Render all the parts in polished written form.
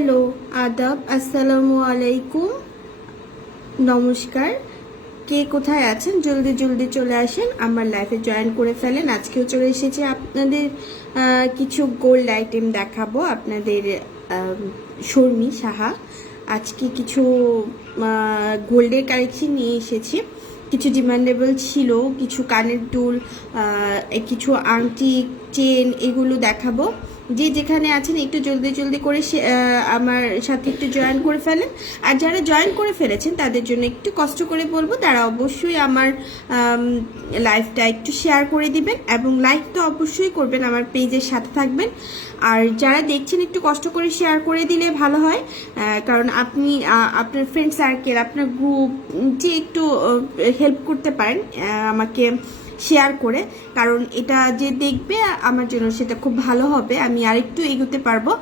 Hello, আদাব, আসসালামু আলাইকুম, নমস্কার। কে কোথায় আছেন জলদি জলদি চলে আসেন, আমার লাইফে জয়েন করে ফেলেন। আজকেও চলে এসেছি আপনাদের কিছু গোল্ড আইটেম দেখাবো। আপনাদের শর্মি সাহা আজকে কিছু গোল্ডের কালেকশন নিয়ে এসেছি। কিছু ডিমান্ডেবল ছিল, কিছু কানের দুল, কিছু আংটি, চেন, এগুলো দেখাবো। যে যেখানে আছেন একটু জলদি জলদি করে আমার সাথে একটু জয়েন করে ফেলেন। আর যারা জয়েন করে ফেলেছেন তাদের জন্য একটু কষ্ট করে বলবো, তারা অবশ্যই আমার লাইভটা একটু শেয়ার করে দিবেন এবং লাইক তো অবশ্যই করবেন, আমার পেজের সাথে থাকবেন। আর যারা দেখছেন একটু কষ্ট করে শেয়ার করে দিলে ভালো হয়, কারণ আপনি আপনার ফ্রেন্ড সার্কেল, আপনার গ্রুপ যে একটু হেল্প করতে পারেন আমাকে শেয়ার করে, কারণ এটা যে দেখবে আমার জন্য সেটা খুব ভালো হবে, আমি আরেকটু এগোতে পারবো।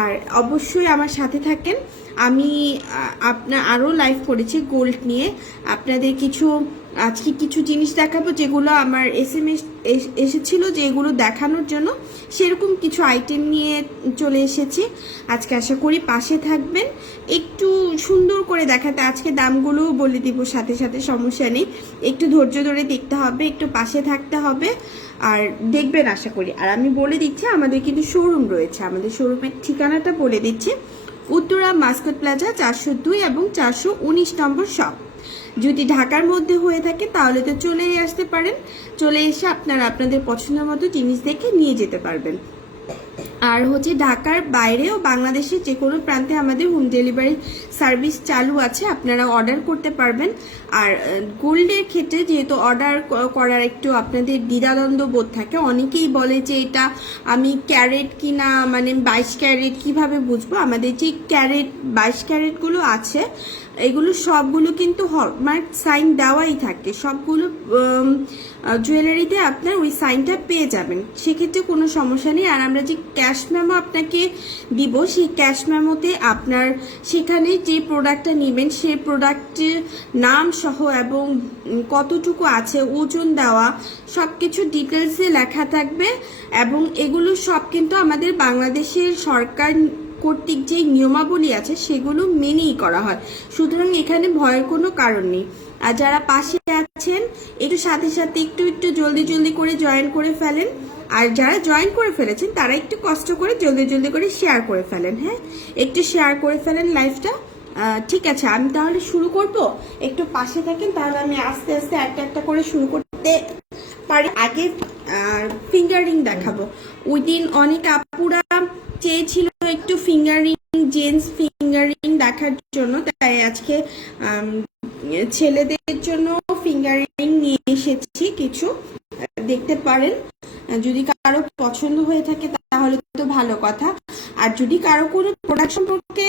আর অবশ্যই আমার সাথে থাকেন। আমি আরও লাইভ করেছি গোল্ড নিয়ে, আপনাদের আজকে কিছু জিনিস দেখাবো যেগুলো আমার SMS এসেছিল, যে এগুলো দেখানোর জন্য সেরকম কিছু আইটেম নিয়ে চলে এসেছি আজকে। আশা করি পাশে থাকবেন, একটু সুন্দর করে দেখাতে। আজকে দামগুলোও বলে দিব সাথে সাথে, সমস্যা নেই। একটু ধৈর্য ধরে দেখতে হবে, একটু পাশে থাকতে হবে, আর দেখবেন আশা করি। আর আমি বলে দিচ্ছি, আমাদের কিন্তু শোরুম রয়েছে, আমাদের শোরুমের ঠিকানাটা বলে দিচ্ছি। উত্তরা মাস্কট প্লাজা 402 এবং 419 নম্বর শপ। যদি ঢাকার মধ্যে হয়ে থাকে তাহলে তো চলেই আসতে পারেন, চলে এসে আপনারা আপনাদের পছন্দ মতো জিনিস দেখে নিয়ে যেতে পারবেন। আর হচ্ছে ঢাকার বাইরেও বাংলাদেশের যে কোনো প্রান্তে আমাদের হোম ডেলিভারি সার্ভিস চালু আছে, আপনারা অর্ডার করতে পারবেন। আর গোল্ডের ক্ষেত্রে যেহেতু অর্ডার করার একটু আপনাদের দ্বিধাদ্বন্দ্ব বোধ থাকে, অনেকেই বলে যে এটা আমি ক্যারেট কিনা, মানে 22 ক্যারেট কিভাবে বুঝবো। আমাদের যে ক্যারেট 22 ক্যারেটগুলো আছে এগুলো সবগুলো কিন্তু হলমার্ক সাইন দেওয়াই থাকে, সবগুলো জুয়েলারিতে আপনার ওই সাইনটা পেয়ে যাবেন, সেক্ষেত্রে কোনো সমস্যা নেই। আর আমরা যে ক্যাশ মেমো আপনাকে দিব, সেই ক্যাশ মেমোতে আপনার সেখানে যে প্রোডাক্টটা নেবেন সেই প্রোডাক্টের নাম সহ এবং কতটুকু আছে, ওজন দেওয়া, সব কিছু ডিটেলসে লেখা থাকবে। এবং এগুলো সব কিন্তু আমাদের বাংলাদেশের সরকার কর্তৃক যে নিয়মাবলী আছে সেগুলো মেনেই করা হয়, সুতরাং এখানে ভয়ের কোনো কারণ নেই। আর যারা পাশে আছেন একটু সাথে সাথে একটু জলদি জলদি করে জয়েন করে ফেলেন। আর যারা জয়েন করে ফেলেছেন তারা একটু কষ্ট করে জলদি জলদি করে শেয়ার করে ফেলেন। হ্যাঁ, একটু শেয়ার করে ফেলেন লাইভটা। ঠিক আছে, আমি তাহলে শুরু করব। একটু পাশে থাকেন, তাহলে আমি আস্তে আস্তে একটা একটা করে শুরু করতে পারি। আগে ফিঙ্গারিং দেখাবো। ওই দিন অনেক আপুরা চেয়েছিল একটু ফিঙ্গারিং, জেন্টস ফিঙ্গারিং দেখার জন্য, তাই আজকে ছেলেদের জন্য ফিঙ্গারিং নিয়ে এসেছি কিছু, দেখতে পারেন। যদি কারো পছন্দ হয়ে থাকে তাহলে তো ভালো কথা। আর যদি কারো কোনো প্রোডাক্ট সম্পর্কে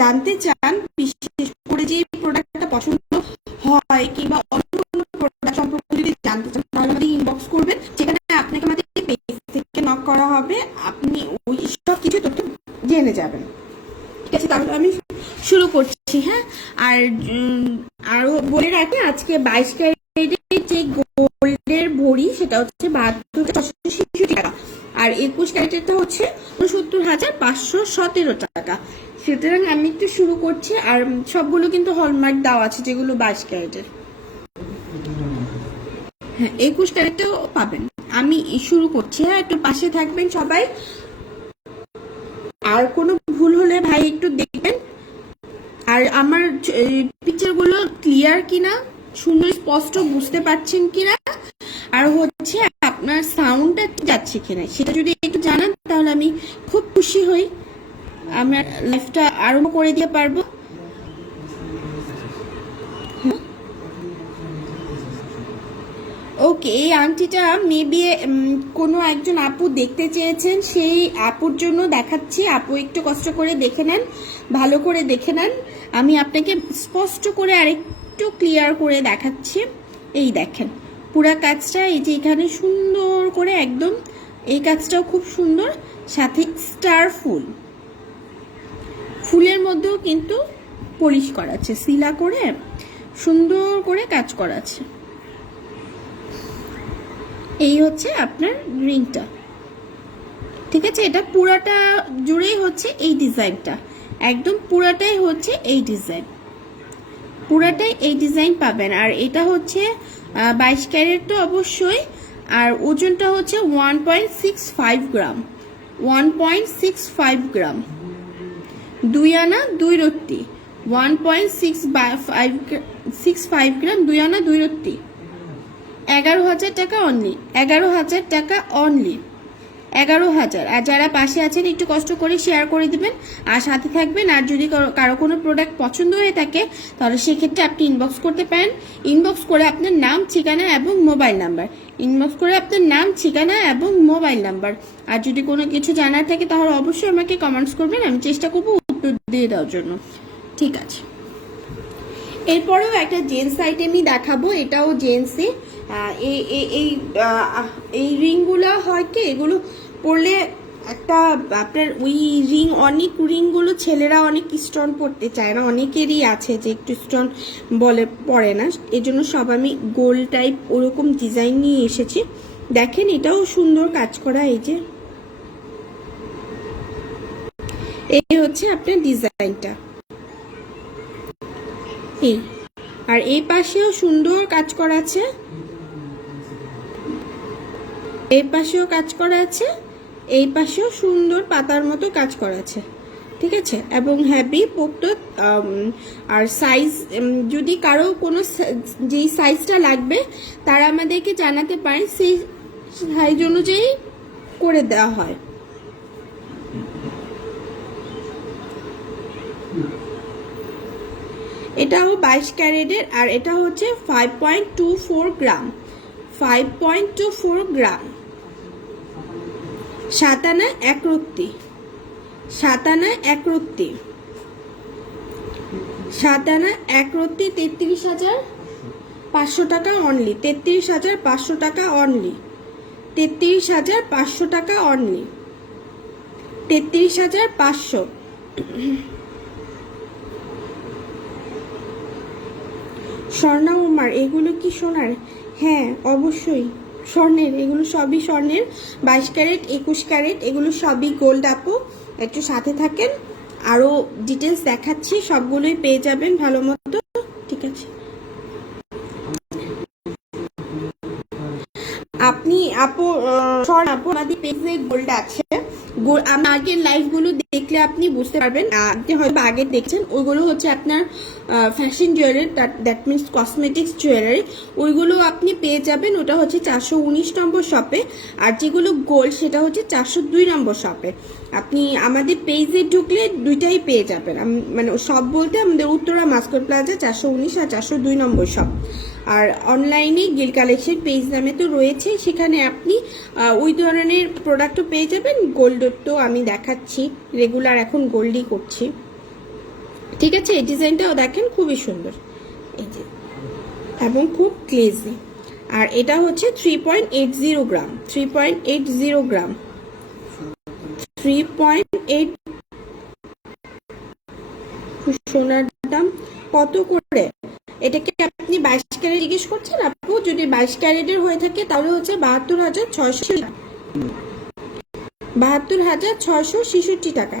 জানতে চান, বিশেষ করে যে প্রোডাক্টটা পছন্দ হয় কিংবা অন্য কোনো প্রোডাক্ট সম্পর্কে যদি জানতে চান তাহলে আমাদের ইনবক্স করবেন, যেখানে আপনাকে আমাদের পেজ থেকে নক করা হবে, আপনি ওই সব কিছু তথ্য জেনে যাবেন। ঠিক আছে, তাহলে আমি শুরু করছি। হ্যাঁ, আর আরো বলে রাখি, আজকে 22 ক্যারেটের যে গোল্ডের ভরি সেটা হচ্ছে 72,660 টাকা, আর 21 ক্যারেটেরটা হচ্ছে 69,517 টাকা। সুতরাং আমি একটু শুরু করছি। আর সবগুলো কিন্তু হলমার্ক দেওয়া আছে, যেগুলো 22 ক্যারেটের। হ্যাঁ, 21 ক্যারেটটাও পাবেন। আমি শুরু করছি। হ্যাঁ, একটু পাশে থাকবেন সবাই। আর কোনো ভুল হলে ভাই একটু দেখবেন। আর আমার পিকচারগুলো ক্লিয়ার কিনা, সুন্দর স্পষ্ট বুঝতে পারছেন কিনা, আর হচ্ছে আপনার সাউন্ডটা যাচ্ছে কিনা সেটা যদি একটু জানান তাহলে আমি খুব খুশি হই, আমার লাইফটা আরম্ভ করে দিতে পারবো। ওকে, এই আংটিটা মেবি কোনো একজন আপু দেখতে চেয়েছেন, সেই আপুর জন্য দেখাচ্ছি। আপু একটু কষ্ট করে দেখে নেন, ভালো করে দেখে নেন। আমি আপনাকে স্পষ্ট করে আরেকটু ক্লিয়ার করে দেখাচ্ছি। এই দেখেন পুরা কাজটা, এই যে এখানে সুন্দর করে একদম, এই কাজটাও খুব সুন্দর, সাথে স্টার ফুলের মধ্যেও কিন্তু পলিশ করা আছে, সিলা করে সুন্দর করে কাজ করা আছে। এই হচ্ছে আপনার রিংটা। ঠিক আছে, এটা পুরাটা জুড়েই হচ্ছে এই ডিজাইনটা, একদম পুরাটাই হচ্ছে এই ডিজাইন, পুরাটাই এই ডিজাইন পাবেন। আর এটা হচ্ছে 22 ক্যারেট তো অবশ্যই, আর ওজনটা হচ্ছে 1.65 গ্রাম, 1.65 গ্রাম, 2 আনা 2 রত্তি, 1.65 গ্রাম, 2 আনা 2 রত্তি, 11,000 টাকা অনলি, 11,000 টাকা অনলি, 11,000। আর যারা পাশে আছেন একটু কষ্ট করে শেয়ার করে দিবেন আর সাথে থাকবেন। আর যদি কারো কোনো প্রোডাক্ট পছন্দ হয়ে থাকে তাহলে সেক্ষেত্রে আপনি ইনবক্স করতে পারেন, ইনবক্স করে আপনার নাম, ঠিকানা এবং মোবাইল নাম্বার, ইনবক্স করে আপনার নাম, ঠিকানা এবং মোবাইল নাম্বার। আর যদি কোনো কিছু জানার থাকে তাহলে অবশ্যই আমাকে কমেন্টস করবেন, আমি চেষ্টা করবো উত্তর দিয়ে দেওয়ার জন্য। ঠিক আছে, এরপরেও একটা জেন্টস আইটেমই দেখাবো, এটাও জেন্টসই। এই রিংগুলো হয় কি, এগুলো পরলে একটা আপনার ওই রিং, অনেক রিংগুলো ছেলেরা অনেক স্টোন পরতে চায় না, অনেকেরই আছে যে একটু স্টোন বলে পরে না, এজন্য সব আমি গোল টাইপ ওরকম ডিজাইন নিয়ে এসেছি। দেখেন এটাও সুন্দর কাজ করা, এই হচ্ছে আপনার ডিজাইনটা এই। আর এই পাশেও সুন্দর কাজ করা আছে, এই পাশেও কাজ করা আছে, এই পাশেও সুন্দর পাতার মতো কাজ করা আছে। ঠিক আছে, এবং হ্যাভি পোক্ত। আর সাইজ, যদি কারো কোনো যেই সাইজটা লাগবে তারা আমাদেরকে জানাতে পারে, সেই সাইজ অনুযায়ী করে দেওয়া হয়। এটাও 22 ক্যারেটের, আর এটা হচ্ছে 5.24 গ্রাম, 5.24 গ্রাম, 7 আনা 1 রত্তি, 7 আনা 1 রত্তি, 7 আনা 1 রত্তি, 33,500 টাকা অনলি, 33,500 টাকা অনলি, 33,500 টাকা অনলি, 33,500। স্বর্ণা উমার, এগুলো কি সোনার? হ্যাঁ অবশ্যই স্বর্ণের, এগুলো সবই স্বর্ণের, 22 ক্যারেট, 21 ক্যারেট, এগুলো সবই গোল্ড। আপু একটু সাথে থাকেন, আরো ডিটেলস দেখাচ্ছি, সবগুলোই পেয়ে যাবেন ভালো মতো। ঠিক আছে, আপনি আপু আপু আমাদের পেজে গোল্ড আছে, আমার আগের লাইভগুলো দেখলে আপনি বুঝতে পারবেন, আপনি হয়তো আগে দেখছেন, ওইগুলো হচ্ছে আপনার fashion jewellery, that means cosmetics jewellery, ওইগুলো আপনি পেয়ে যাবেন, ওটা হচ্ছে 419 নম্বর শপে। আর যেগুলো গোল্ড সেটা হচ্ছে 402 নম্বর শপে। আপনি আমাদের পেজে ঢুকলে দুইটাই পেয়ে যাবেন, মানে সব বলতে আমাদের উত্তরা মাস্কট প্লাজা 419 আর 402 নম্বর শপ। আর অনলাইনে গিল কালেকশন পেজ নামে তো রয়েছে, সেখানে আপনি ওই ধরনের প্রোডাক্টও পেয়ে যাবেন। গোল্ডের তো আমি দেখাচ্ছি, রেগুলার এখন গোল্ডই করছি। ঠিক আছে, এই ডিজাইনটাও দেখেন খুবই সুন্দর, এই যে, এবং খুব ক্লেজি। আর এটা হচ্ছে 3.80 গ্রাম, 3.80 গ্রাম, 3.8। সোনার দাম কত করে? এটাকে আপনি 22 ক্যারেট জিজ্ঞেস করছেন আপু? যদি 22 ক্যারেটের হয়ে থাকে তাহলে হচ্ছে 72,600, 72,666 টাকা।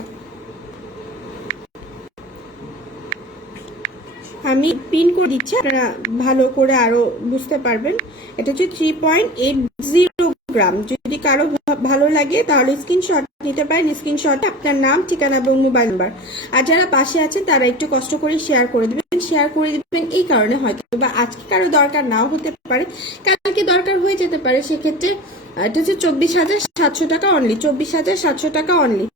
আমি পিন করে দিচ্ছি, আপনারা ভালো করে আরো বুঝতে পারবেন। এটা হচ্ছে 3.80 গ্রাম। যদি কারো ভালো লাগে তাহলে স্ক্রিনশট নিতে পারেন, স্ক্রিনশটে আপনার নাম, ঠিকানা এবং মোবাইল নাম্বার। আর যারা পাশে আছেন তারা একটু কষ্ট করে শেয়ার করে দিবেন, শেয়ার করে দিবেন এই কারণে হয়তো বা আজকে কারো দরকার নাও হতে পারে, কালকে দরকার হয়ে যেতে পারে। সেক্ষেত্রে এটা হচ্ছে 24,700 টাকা অনলি, 24,700 টাকা অনলি।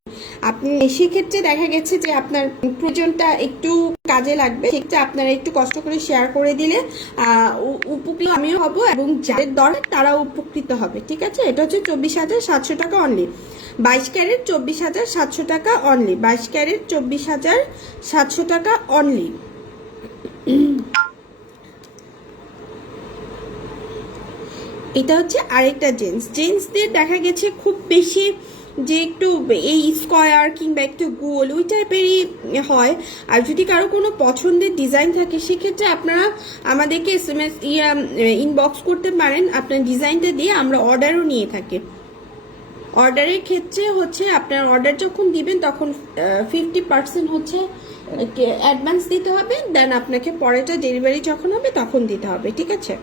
আপনি সেক্ষেত্রে দেখা গেছে যে আপনার প্রয়োজনটা একটু কাজে লাগবে, সেক্ষেত্রে আপনারা একটু কষ্ট করে শেয়ার করে দিলে উপকৃত আমিও হব এবং যাদের দরকার তারাও উপকৃত হবে। ঠিক আছে, এটা হচ্ছে 24,700 টাকা অনলি, 22 ক্যারেট 24,700 টাকা অনলি, 22 ক্যারেট 24,700 টাকা অনলি। এটা হচ্ছে আরেকটা জেন্টসদের দেখা গেছে খুব বেশি যে একটু এই স্কয়ার কিংবা একটু গোল ওই টাইপেরই হয়। আর যদি কারো কোনো পছন্দের ডিজাইন থাকে সেক্ষেত্রে আপনারা আমাদেরকে SMS ইনবক্স করতে পারেন, আপনার ডিজাইনটা দিয়ে আমরা অর্ডারও নিয়ে থাকি। অর্ডারের ক্ষেত্রে হচ্ছে আপনার অর্ডার যখন দিবেন তখন 50% হচ্ছে অ্যাডভান্স দিতে হবে, দেন আপনাকে পরেটা ডেলিভারি যখন হবে তখন দিতে হবে, ঠিক আছে?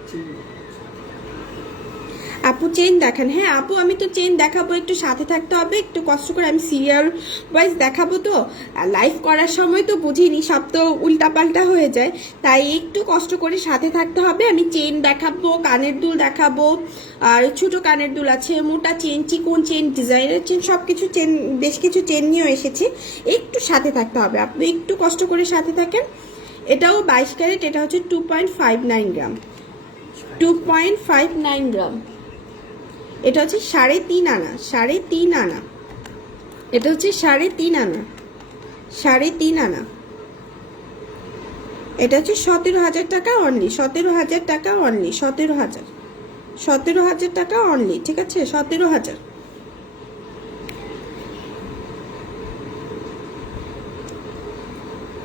আপু চেইন দেখেন। হ্যাঁ আপু, আমি তো চেইন দেখাবো, একটু সাথে থাকতে হবে, একটু কষ্ট করে। আমি সিরিয়াল ওয়াইজ দেখাবো, তো লাইভ করার সময় তো বুঝিনি, সব তো উল্টাপাল্টা হয়ে যায়, তাই একটু কষ্ট করে সাথে থাকতে হবে। আমি চেইন দেখাবো, কানের দুল দেখাবো, আর ছোট কানের দুল আছে, মোটা চেন, চিকন চেন, ডিজাইনের চেন, সব কিছু চেন, বেশ কিছু চেন নিয়েও এসেছি। একটু সাথে থাকতে হবে, আপনি একটু কষ্ট করে সাথে থাকেন। এটাও 22 ক্যারেট, এটা হচ্ছে 2.59 গ্রাম, 2.59 গ্রাম। এটা হচ্ছে 3.5 আনা, 3.5 আনা। এটা হচ্ছে 3.5 আনা, 3.5 আনা। এটা হচ্ছে 17,000 টাকা অনলি, 17,000 টাকা অনলি, 17,000 টাকা অনলি, ঠিক আছে? 17,000।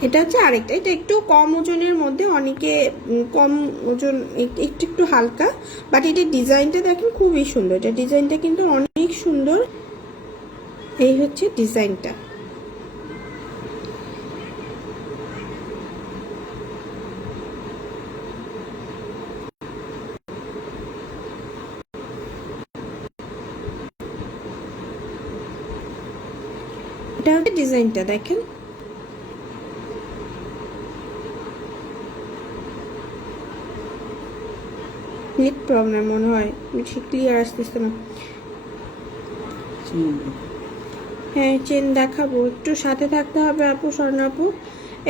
এটা হচ্ছে আরেকটা, এটা একটু কম ওজনের মধ্যে, অনেকে কম ওজন, একটু একটু হালকা, বাট এটা ডিজাইনটা দেখেন খুবই সুন্দর, এটা ডিজাইনটা কিন্তু অনেক সুন্দর। এই হচ্ছে ডিজাইনটা। এটা হচ্ছে ডিজাইনটা দেখেন। নেট প্রবলেম মনে হয়, ঠিক ক্লিয়ার আসতেছে না। হ্যাঁ চেন দেখাবো, একটু সাথে থাকতে হবে আপু, স্বর্ণা আপু।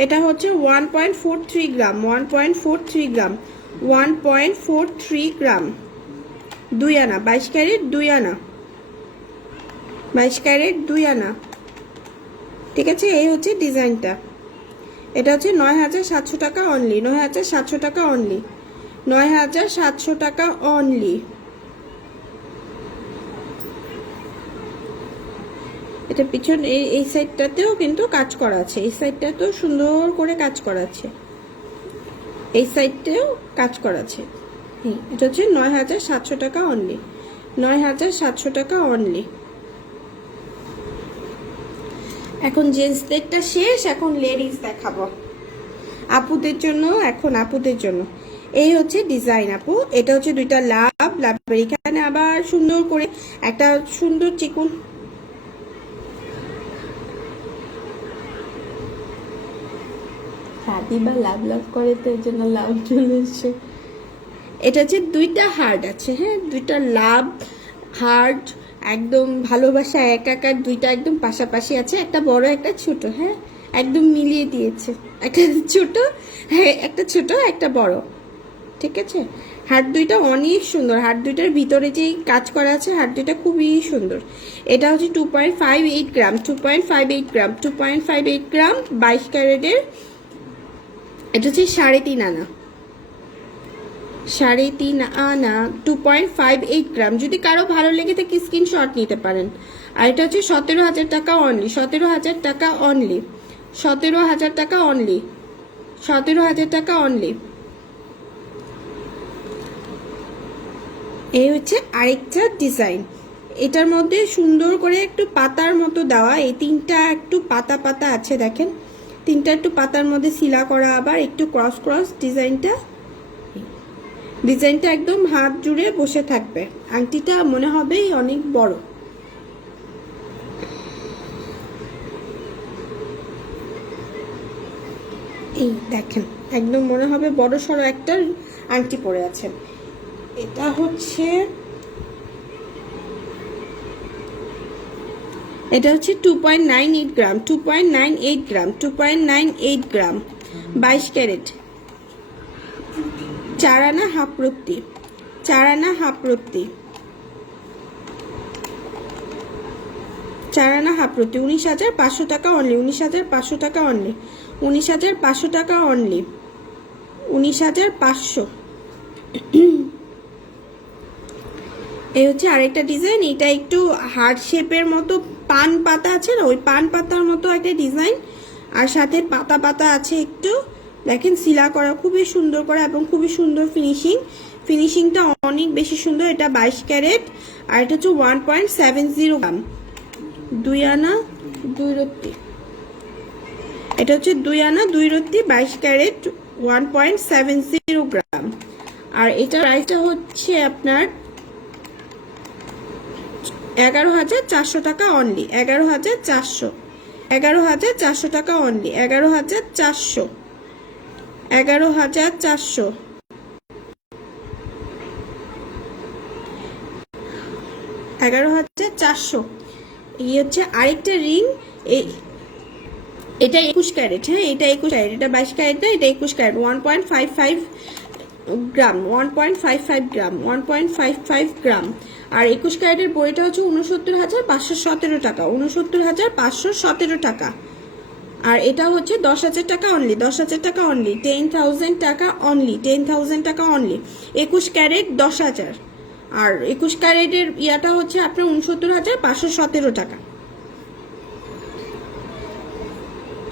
এটা হচ্ছে 1.43 গ্রাম, 1.43 গ্রাম, 1.43 গ্রাম, 2 আনা, 22 ক্যারেট 2 আনা, 22 ক্যারেট 2 আনা, ঠিক আছে? এই হচ্ছে ডিজাইনটা। এটা হচ্ছে 9,700 টাকা অনলি, 9,700 টাকা অনলি, 9,700 টাকা অনলি। এটা পিছন এই সাইডটাতেও কিন্তু কাজ করা আছে, এই সাইডটাতেও সুন্দর করে কাজ করা আছে, এই সাইডটাও কাজ করা আছে। এটা হচ্ছে 9,700 টাকা অনলি, 9,700 টাকা অনলি। এখন জেন্টসদেরটা শেষ, এখন লেডিস দেখাবো আপুদের জন্য, এখন আপুদের জন্য। এই হচ্ছে ডিজাইন আপু, এটা হচ্ছে দুইটা লাভের এখানে আবার সুন্দর করে একটা সুন্দর চিকন, দিবা লাভ লাভ করে তো এর জন্য লাভ চলে এসছে। এটা হচ্ছে দুইটা হার্ট আছে, হ্যাঁ দুইটা লাভ হার্ট, একদম ভালোবাসা একাকার, দুইটা একদম পাশাপাশি আছে, একটা বড় একটা ছোট, হ্যাঁ একদম মিলিয়ে দিয়েছে, একটা ছোট, হ্যাঁ একটা ছোট একটা বড়, ঠিক আছে? হার্ট দুইটা অনেক সুন্দর, হার্ট দুইটার ভিতরে যেই কাজ করা আছে, হার্ট দুইটা খুবই সুন্দর। এটা হচ্ছে 2.58 গ্রাম, 2.58 গ্রাম, 2.58 গ্রাম, 22 ক্যারেটের। এটা হচ্ছে 3.5 আনা, 3.5 আনা, 2.58 গ্রাম। যদি কারো ভালো লেগে থাকে স্ক্রিনশট নিতে পারেন। আর এটা হচ্ছে 17,000 টাকা অনলি, 17,000 টাকা অনলি, 17,000 টাকা অনলি, 17,000 টাকা অনলি। এই হচ্ছে আরেকটা ডিজাইন, এটার মধ্যে সুন্দর করে একটু পাতার মতো দেওয়া, এই তিনটা একটু পাতা পাতা আছে দেখেন, তিনটা একটু পাতার মধ্যে সিলা করা, আবার একটু ক্রস ক্রস ডিজাইনটা, ডিজাইনটা একদম হাত জুড়ে বসে থাকবে। আংটিটা মনে হবে অনেক বড়। এই দেখেন একদম মনে হবে বড় সড়ো একটা আংটি পরে আছেন। এটা হচ্ছে 2.98 গ্রাম, 2.98 গ্রাম, 2.98 গ্রাম, 22 ক্যারেট, 4 আনা হাফ রত্তি, 4 আনা হাফ রত্তি, 4 আনা হাফ রত্তি, 19,500 টাকা অনলি, 19,500 টাকা অনলি, 19,500 টাকা অনলি, 19,500। এই হচ্ছে আরেকটা ডিজাইন, এটা একটু হার্ট শেপের মতো, পান পাতা আছে না, ওই পান পাতার মতো একটা ডিজাইন, আর সাথে পাতা পাতা আছে একটু, দেখেন সিলা করা খুবই সুন্দর করা এবং খুবই সুন্দর ফিনিশিং। ফিনিশিংটা অনেক বেশি সুন্দর। এটা 22 ক্যারেট আর এটা হচ্ছে 1.70 গ্রাম, 2 আনা 2 রত্তি। এটা হচ্ছে 2 আনা 2 রত্তি, 22 ক্যারেট, 1.70 গ্রাম। আর এটার প্রাইসটা হচ্ছে আপনার 11,400 টাকা অনলি। 11,400, 11,400 টাকা অনলি। 11,400, 11,400, 11,400। এই হচ্ছে আরেকটা রিং, এটা 21 ক্যারেট। হ্যাঁ, এটা 21 ক্যারেট, এটা 22 ক্যারেট না, এটা 21 ক্যারেট, 1.55 গ্রাম, 1.55 গ্রাম, 1.55 গ্রাম। আর 21 ক্যারেটের বইটা হচ্ছে 69,517 টাকা, 69,517 টাকা। আর এটা হচ্ছে 10,000 টাকা অনলি, 10,000 টাকা অনলি, 10,000 টাকা অনলি, 10,000 টাকা অনলি। 21 ক্যারেট 10,000, আর 21 ক্যারেটের ইয়াটা হচ্ছে আপনার 69,517 টাকা।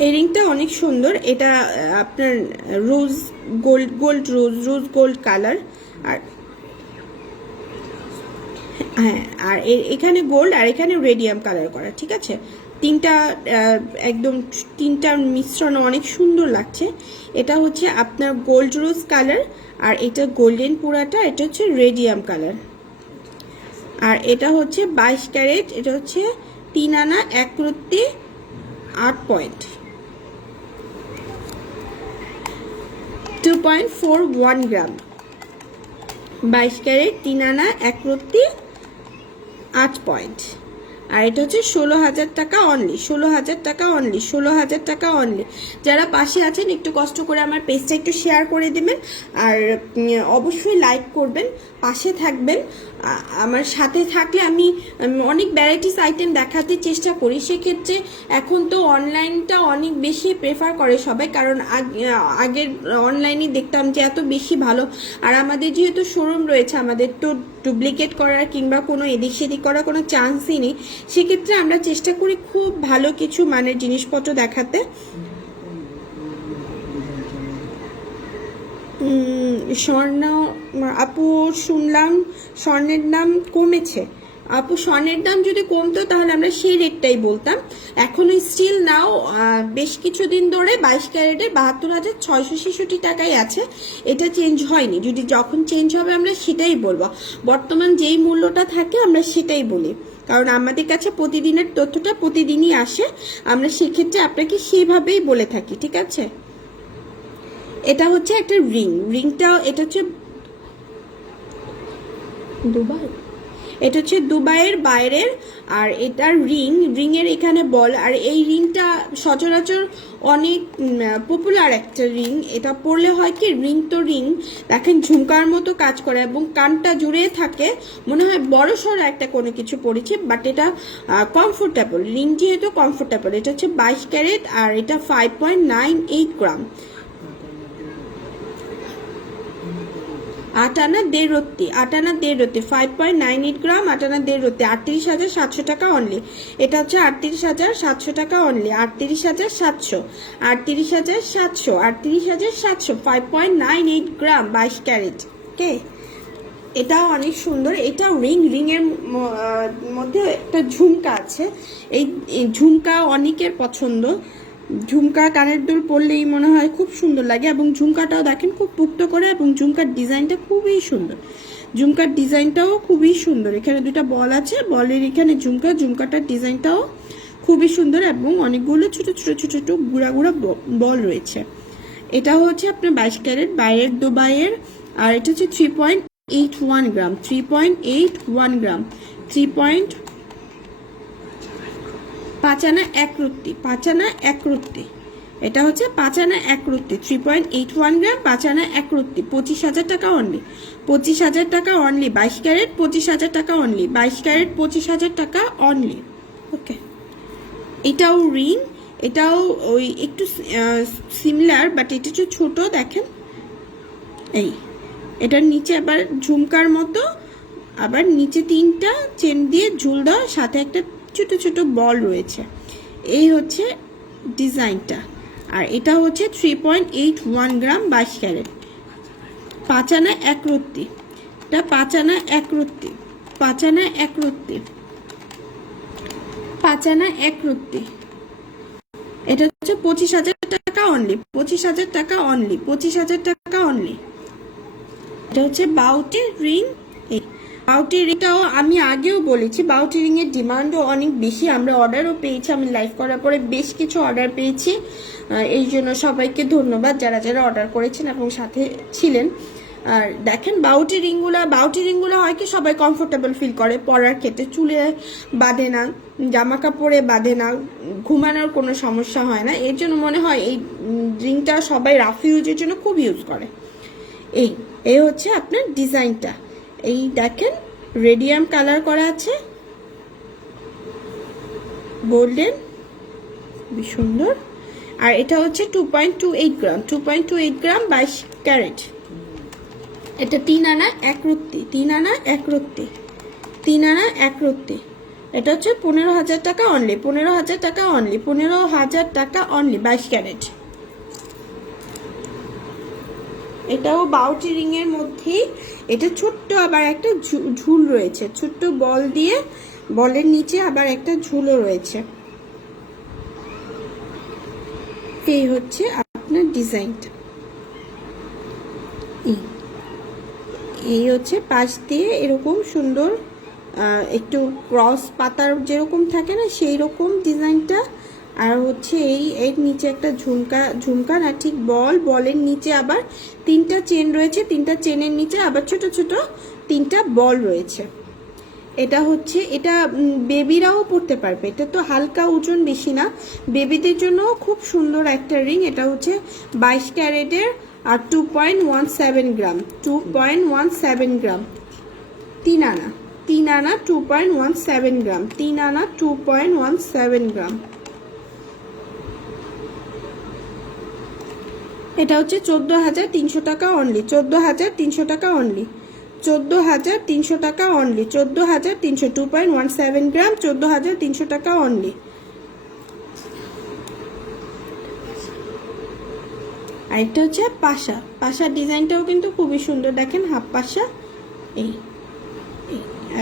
এই রিংটা অনেক সুন্দর, এটা আপনার rose gold, rose gold colour. আর হ্যাঁ, আর এখানে গোল্ড আর এখানে রেডিয়াম কালার করা, ঠিক আছে। তিনটা একদম তিনটার মিশ্রণ অনেক সুন্দর লাগছে। এটা হচ্ছে আপনার গোল্ড রোজ কালার, আর এটা গোল্ডেন পুরাটা, এটা হচ্ছে রেডিয়াম কালার। আর এটা হচ্ছে 22 ক্যারেট, এটা হচ্ছে 3 আনা 1 রত্তি 8 পয়েন্ট, 2.41 গ্রাম, 22 ক্যারেট 3 আনা 1 রত্তি 8 পয়েন্ট। আর এটা হচ্ছে 16,000 টাকা অনলি, 16,000 টাকা অনলি, 16,000 টাকা অনলি। যারা পাশে আছেন একটু কষ্ট করে আমার পেজটা একটু শেয়ার করে দিবেন, আর অবশ্যই লাইক করবেন, পাশে থাকবেন। আমার সাথে থাকলে আমি অনেক ভ্যারাইটিস আইটেম দেখাতে চেষ্টা করি। সেক্ষেত্রে এখন তো অনলাইনটা অনেক বেশি প্রেফার করে সবাই, কারণ আগের অনলাইনে দেখতাম যে এত বেশি ভালো। আর আমাদের যেহেতু শোরুম রয়েছে, আমাদের তো ডুপ্লিকেট করার কিংবা কোনো এদিক সেদিক করার কোনো চান্সই নেই। সেক্ষেত্রে আমরা চেষ্টা করি খুব ভালো কিছু মানের জিনিসপত্র দেখাতে। স্বর্ণ আপু, শুনলাম স্বর্ণের দাম কমেছে। আপু, স্বর্ণের দাম যদি কমতো তাহলে আমরা সেই রেটটাই বলতাম। এখনো স্টিল নাও বেশ কিছুদিন ধরে 22 ক্যারেটের 72,666 টাকায় আছে, এটা চেঞ্জ হয়নি। যদি যখন চেঞ্জ হবে আমরা সেটাই বলবো, বর্তমান যেই মূল্যটা থাকে আমরা সেটাই বলি, কারণ আমাদের কাছে প্রতিদিনের তথ্যটা প্রতিদিনই আসে, আমরা সেক্ষেত্রে আপনাকে সেভাবেই বলে থাকি, ঠিক আছে। এটা হচ্ছে একটা রিংটা এটা হচ্ছে দুবাই, এটা হচ্ছে দুবাইয়ের বাইরের। আর এটার রিংয়ের এখানে বল। আর এই রিংটা সচরাচর অনেক পপুলার একটা রিং। এটা পরলে হয় কি, রিং তো রিং, দেখেন ঝুমকার মতো কাজ করে এবং কানটা জুড়ে থাকে, মনে হয় বড় সড়ো একটা কোনো কিছু পরেছে, বাট এটা কমফোর্টেবল। রিং যেহেতু কমফোর্টেবল। এটা হচ্ছে 22 ক্যারেট আর এটা 5.98 গ্রাম, 8 আনা 1.5 রত্তি, 8 আনা 1.5 রত্তি, 5.98 গ্রাম, 8 আনা 1.5 রত্তি, 38,700 টাকা অনলি। এটা হচ্ছে 38,700 টাকা অনলি, 38,700, 38,700, 38,700, 5.98 গ্রাম, 22 ক্যারেট। ওকে, এটাও অনেক সুন্দর। এটা রিংয়ের মধ্যে একটা ঝুমকা আছে। এই ঝুমকা অনেকের পছন্দ। ঝুমকা কানের দুল পরলেই মনে হয় খুব সুন্দর লাগে, এবং ঝুমকাটাও দেখেন খুব পুক্ত করে, এবং ঝুমকার ডিজাইনটা খুবই সুন্দর। ঝুমকার ডিজাইনটাও খুবই সুন্দর। এখানে দুটা বল আছে, বলের এখানে ঝুমকাটার ডিজাইনটাও খুবই সুন্দর, এবং অনেকগুলো ছোট ছোট ছোট ছোট গুড়া গুড়া বল রয়েছে। এটা হচ্ছে আপনার 22 ক্যারেট বাইরের দুবাইয়ের। আর এটা হচ্ছে 3.81 গ্রাম, 3.81 গ্রাম, 5 আনা 1 রত্তি, 5 আনা 1 রত্তি। এটা হচ্ছে 5 আনা 1 রত্তি, 3.81 গ্রাম, 5 আনা 1 রত্তি, 25,000 টাকা অনলি, 25,000 টাকা অনলি, 22 ক্যারেট 25,000 টাকা অনলি, 22 ক্যারেট 25,000 টাকা অনলি। ওকে, এটাও রিং, এটাও ওই একটু সিমিলার, বাট এটা একটু ছোট। দেখেন এই এটার নিচে আবার ঝুমকার মতো, আবার নিচে 3টা চেন দিয়ে ঝুল দেওয়া, সাথে একটা ছোট ছোট বল রয়েছে। এই হচ্ছে ডিজাইনটা। আর এটা হচ্ছে 3.81 গ্রাম, 22 ক্যারেট, 5 আনা 1 রত্তি, এটা 5 আনা একরত্তি, 5 আনা একরত্তি, 5 আনা একরত্তি। এটা হচ্ছে 25,000 টাকা অনলি, 25,000 টাকা অনলি, 25,000 টাকা অনলি। এটা হচ্ছে বাউটি রিং। বাউটি রিংটাও আমি আগেও বলেছি, বাউটি রিং এর ডিমান্ডও অনেক বেশি, আমরা অর্ডারও পেয়েছি। আমি লাইভ করার পরে বেশ কিছু অর্ডার পেয়েছি, এই জন্য সবাইকে ধন্যবাদ যারা যারা অর্ডার করেছেন এবং সাথে ছিলেন। আর দেখেন বাউটি রিংগুলো হয় কি সবাই কমফোর্টেবল ফিল করে পরার ক্ষেত্রে, চুলে বাঁধে না, জামা কাপড়ে বাঁধে না, ঘুমানোর কোনো সমস্যা হয় না। এর জন্য মনে হয় এই রিংটা সবাই রাফ ইউজের জন্য খুব ইউজ করে। এই হচ্ছে আপনার ডিজাইনটা। এই দেখেন রেডিয়াম কালার করা আছে, গোল্ডেন, খুবই সুন্দর। আর এটা হচ্ছে 2.28 গ্রাম, 2.28 গ্রাম 22 ক্যারেট। এটা 3 আনা একরত্তি, 3 আনা একরত্তি, 3 আনা একরত্তি। এটা হচ্ছে 15,000 টাকা অনলি, 15,000 টাকা অনলি, 15,000 টাকা অনলি 22 ক্যারেট। এটাও বাউটি রিং এর মধ্যেই। এটা ছোট্ট আবার একটা ঝুল রয়েছে, ছোট্ট বল দিয়ে, বলের নিচে আবার একটা ঝুলও রয়েছে। এই হচ্ছে আপনার ডিজাইনটা। এই হচ্ছে পাশ দিয়ে এরকম সুন্দর একটু ক্রস পাতার যেরকম থাকে না সেই রকম ডিজাইনটা। আর হচ্ছে এর নিচে একটা ঝুমকা না ঠিক বলের নিচে আবার 3টা চেন রয়েছে, 3টা চেনের নিচে আবার ছোট ছোট 3টা বল রয়েছে। এটা হচ্ছে, এটা বেবিরাও পরতে পারবে, এটা তো হালকা ওজন বেশি না, বেবিদের জন্য খুব সুন্দর একটা রিং। এটা হচ্ছে 22 ক্যারেটের আর 2.17 গ্রাম, 2.17 গ্রাম, 3 আনা, 3 আনা 2.17 গ্রাম, 3 আনা 2.17 গ্রাম। এটা হচ্ছে 14,300 টাকা অনলি, 14,300 টাকা অনলি, 14,300 টাকা অনলি, 14,300, 2.17 গ্রাম, 14,300 টাকা অনলি। আর এটা হচ্ছে পাশার ডিজাইনটাও কিন্তু খুবই সুন্দর, দেখেন হাফ পাশা। এই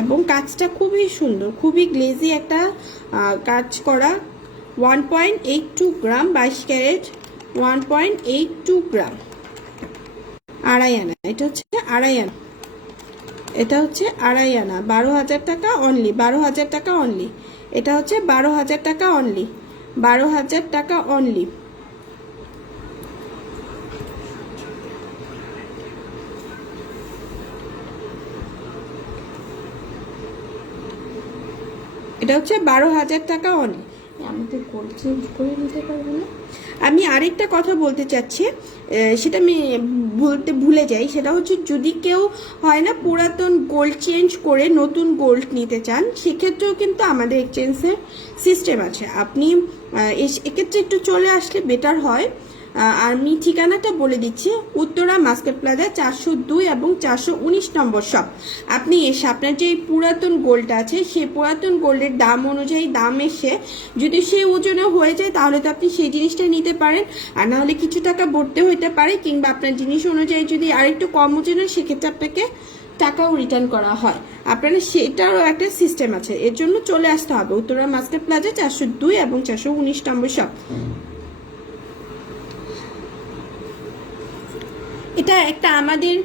এবং কাজটা খুবই সুন্দর, খুবই গ্লেজি একটা কাজ করা। 1.82 গ্রাম 22 ক্যারেট, 1.82 গ্রাম, 2.5 আনা। এটা হচ্ছে 2.5 আনা, এটা হচ্ছে 2.5 আনা, 12,000 টাকা অনলি, 12,000 টাকা অনলি। এটা হচ্ছে 12,000 টাকা অনলি, 12,000 টাকা অনলি। এটা হচ্ছে 12,000 টাকা অনলি। আমি তো গোল্ড চেঞ্জ করে নিতে পারবো না। আমি আরেকটা কথা বলতে চাচ্ছি, সেটা আমি ভুলে যাই, সেটা হচ্ছে যদি কেউ হয় না পুরাতন গোল্ড চেঞ্জ করে নতুন গোল্ড নিতে চান, সেক্ষেত্রেও কিন্তু আমাদের এক্সচেঞ্জের সিস্টেম আছে। আপনি এক্ষেত্রে একটু চলে আসলে বেটার হয়। আমি ঠিকানাটা বলে দিচ্ছি, উত্তরা মার্কেট প্লাজা 402 এবং 419 নম্বর শপ। আপনি এসে আপনার যে পুরাতন গোল্ড আছে সেই পুরাতন গোল্ডের দাম অনুযায়ী দাম এসে যদি সেই ওজনে হয়ে যায় তাহলে তো আপনি সেই জিনিসটা নিতে পারেন, আর নাহলে কিছু টাকা ভরতে হইতে পারে, কিংবা আপনার জিনিস অনুযায়ী যদি আরেকটু কম ওজনের সেক্ষেত্রে আপনাকে টাকাও রিটার্ন করা হয়। আপনারা সেটারও একটা সিস্টেম আছে, এর জন্য চলে আসতে হবে উত্তরা মার্কেট প্লাজা 402 এবং 419 নম্বর শপ। এটা একটা আমাদের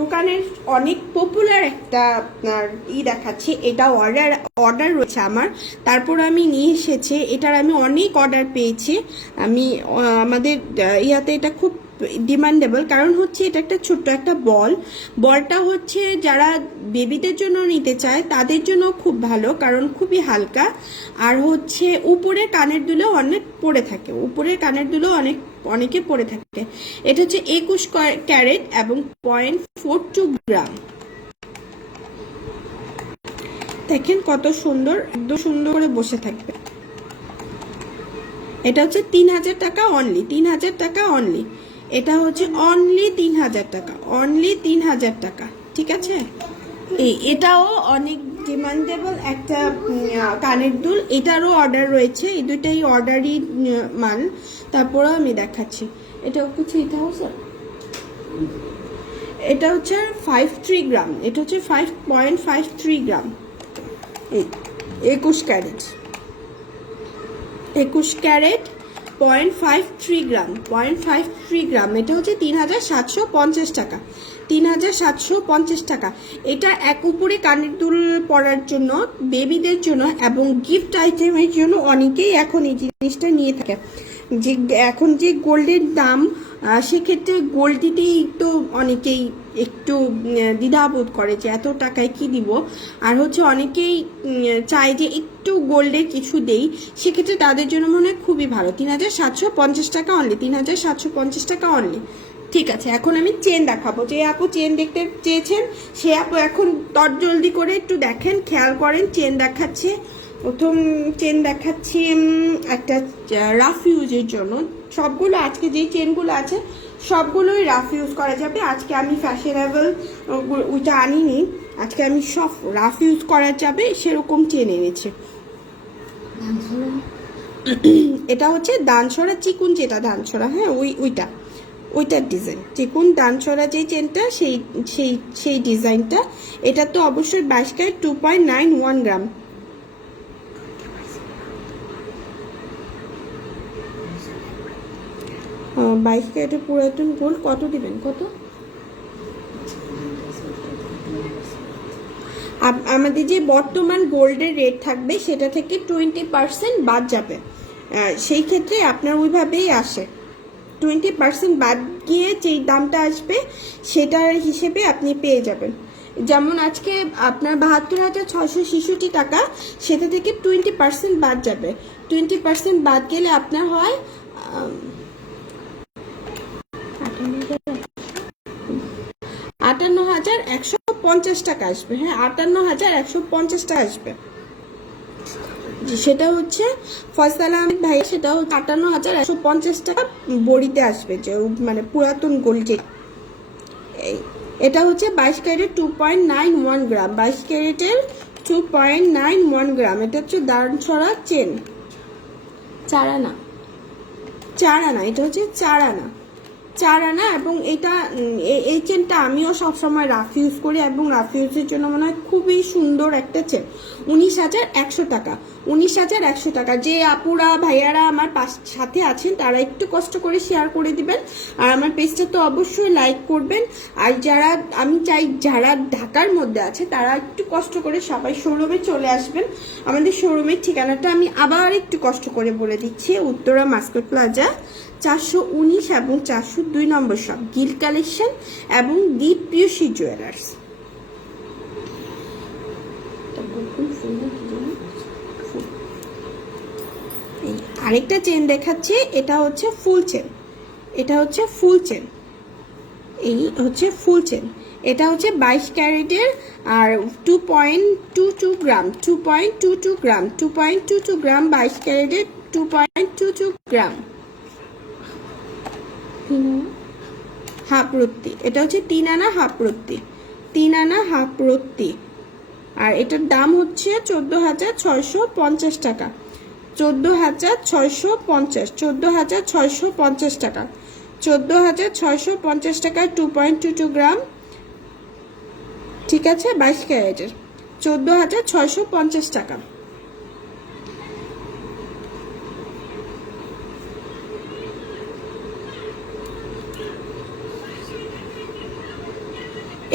দোকানের অনেক পপুলার একটা আপনার দেখাচ্ছে। এটা অর্ডার রয়েছে আমার, তারপর আমি নিয়ে এসেছি। এটার আমি অনেক অর্ডার পেয়েছি। আমি আমাদের ইয়াতে এটা খুব ডিমান্ডেবল, কারণ হচ্ছে এটা একটা ছোট্ট একটা বলটা হচ্ছে যারা বেবিদের জন্য নিতে চায় তাদের জন্য খুব ভালো, কারণ খুবই হালকা। আর হচ্ছে উপরের কানের দুলেও অনেক পড়ে থাকে, উপরের কানের দুলেও অনেকে পড়ে থাকে। এটা হচ্ছে 21 ক্যারেট এবং 0.42 গ্রাম। দেখেন কত সুন্দর, একদম সুন্দর করে বসে থাকবে। এটা হচ্ছে 3,000 টাকা অনলি, 3,000 টাকা অনলি। এটা হচ্ছে অনলি 3,000 টাকা, অনলি 3,000 টাকা, ঠিক আছে। এটাও অনেক ডিমান্ডেবল একটা কানের দুল, এটারও অর্ডার রয়েছে। এই দুটাই অর্ডারই মাল। তারপরেও আমি দেখাচ্ছি, এটাও কিছু এটা স্যার, এটা হচ্ছে 53 গ্রাম, এটা হচ্ছে 5.53 গ্রাম, 21 ক্যারেট, 21 ক্যারেট 0.53 গ্রাম, 0.53 গ্রাম। এটা হচ্ছে 3750 টাকা, 3750 টাকা। এটা এক উপরে কানের দুল পরার জন্য, বেবিদের জন্য এবং গিফট আইটেমের জন্য অনেকেই এখন এই জিনিসটা নিয়ে থাকে। যে এখন যে গোল্ডের দাম, সেক্ষেত্রে গোল্ড দিতেই তো অনেকেই একটু দ্বিধাবোধ করে যে এত টাকায় কি দিব, আর হচ্ছে অনেকেই চায় যে একটু গোল্ডের কিছু দেই, সেক্ষেত্রে তাদের জন্য মনে হয় খুবই ভালো। 3750 টাকা অনলি, 3750 টাকা অনলি। ঠিক আছে, এখন আমি চেন দেখাবো। যে আপু চেন দেখতে চেয়েছেন সে আপু এখন তৎজলদি করে একটু দেখেন, খেয়াল করেন। চেন দেখাচ্ছে, প্রথম চেন দেখাচ্ছি একটা রাফ ইউজের জন্য। সবগুলো আজকে যে চেনগুলো আছে সবগুলোই রাফ ইউজ করা যাবে। আজকে আমি ফ্যাশনেবল ওইটা আনিনি, আজকে আমি সব রাফ ইউজ করা যাবে সেরকম চেন এনেছি। এটা হচ্ছে দানছড়া চিকুন, যেটা দানছড়া, হ্যাঁ ওইটার ডিজাইন, চিকুন দানছড়া যে চেনটা সেই সেই সেই ডিজাইনটা। এটা তো অবশ্যই 22 ক্যারেট 2.91 গ্রাম। বাইশ ক্যারেটের পুরাতন গোল্ড কত দিবেন? কত? আমাদের যে বর্তমান গোল্ডের রেট থাকবে সেটা থেকে 20% বাদ যাবে। সেই ক্ষেত্রে আপনার ওইভাবেই আসে, 20% বাদ গিয়ে যেই দামটা আসবে সেটার হিসেবে আপনি পেয়ে যাবেন। যেমন আজকে আপনার 72,666 টাকা, সেটা থেকে 20% বাদ যাবে। 20% বাদ গেলে আপনার হয় 58,150 টাকা আসবে। হ্যাঁ, 58,150 টাকা আসবে। সেটা হচ্ছে ফয়সাল আহমেদ ভাই, সেটা হচ্ছে 58,150 টাকা বড়িতে আসবে, যে মানে পুরাতন গোল্ড। এটা হচ্ছে 22 ক্যারেট 2.91 গ্রাম, 22 ক্যারেটের 2.91 গ্রাম। এটা হচ্ছে দানছড়া চেন, 4 আনা, এটা হচ্ছে 4 আনা, এবং এটা এই চেনটা আমিও সবসময় রাফ ইউজ করি এবং রাফ ইউজের জন্য মনে হয় খুবই সুন্দর একটা চেন। 19,100 টাকা, 19,100 টাকা। যে আপুরা ভাইয়ারা আমার সাথে আছেন তারা একটু কষ্ট করে শেয়ার করে দিবেন, আর আমার পেজটা তো অবশ্যই লাইক করবেন। আর যারা, আমি চাই যারা ঢাকার মধ্যে আছে তারা একটু কষ্ট করে সবাই শোরুমে চলে আসবেন। আমাদের শোরুমের ঠিকানাটা আমি আবার একটু কষ্ট করে বলে দিচ্ছি, উত্তরা মাস্কট প্লাজা 419 এবং 402 নম্বর শপ, গিল কালেকশন এবং দীপ পিউসি জুয়েলার্স। আরেকটা চেন দেখাচ্ছি, এটা হচ্ছে ফুল চেন, এটা হচ্ছে ফুল চেন, এই হচ্ছে ফুল চেন। এটা হচ্ছে 22 ক্যারেটের আর 2.22 গ্রাম, 2.22 গ্রাম, 2.22 গ্রাম, 22 ক্যারেটের 2.22 গ্রাম। হাফ রত্তি, এটা হচ্ছে 3 আনা হাফ রত্তি, 3 আনা হাফ রত্তি। আর এটার দাম হচ্ছে 14,650 টাকা, 14,650, 14,650 টাকা, 14,650 টাকায় 2.22 গ্রাম। ঠিক আছে, 22 ক্যারেটের 14,650 টাকা।